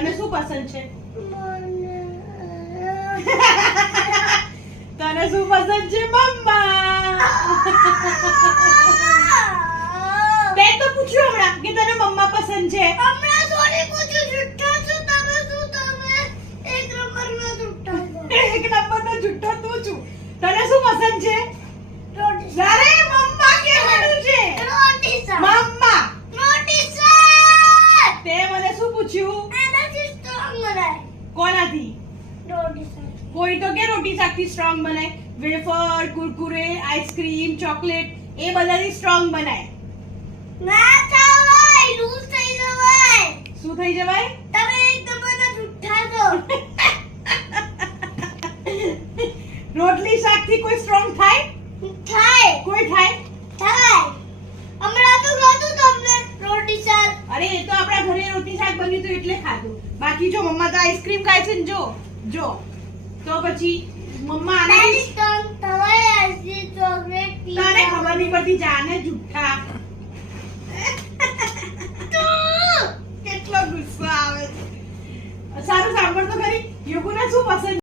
તને શું પસંદ છે? તને શું પસંદ છે મમ્મા? તે તો પૂછ્યું હમણાં કે તને મમ્મા પસંદ છે. હમણાં સોરી પૂછ્યું જુઠ્ઠા છો તમે. એક નંબરનો જુઠ્ઠા છો. એક નંબરનો જુઠ્ઠો તું છું. તને શું પસંદ છે? રોટી અરે મમ્મા કહેવાનું છે. રોટી શાક. મમ્મા રોટી શાક. તે મને શું પૂછ્યું? એનાથી સ્ટ્રોંગ બનાય. કોનાથી? રોટી શાક. કોઈ તો કે રોટી શાકથી સ્ટ્રોંગ બનાય. વેફર, કુરકુરે, આઈસ્ક્રીમ, ચોકલેટ એ બધાથી સ્ટ્રોંગ બનાય. ના થવાય, લૂઝ થઈ જવાય. શું થઈ જવાય? તમે એક નંબરના જુઠ્ઠા છો. રોટલી શાકથી કોઈ સ્ટ્રોંગ થાય? થાય. કોઈ થાય? થાય. હમણાં તો ખાધું તમને રોટી શાક. અરે એ તો આપણા ઘરે રોટી શાક બન્યું હતું એટલે ખાધું. બાકી જો મમ્મા તો આઈસ્ક્રીમ ખાય છે ને જો તો પછી મમ્મા આનાથી સ્ટ્રોંગ થવાય. આઈસ્ક્રીમ ચોકલેટ તને ખબર નહીં પડતી જાને જુઠ્ઠા.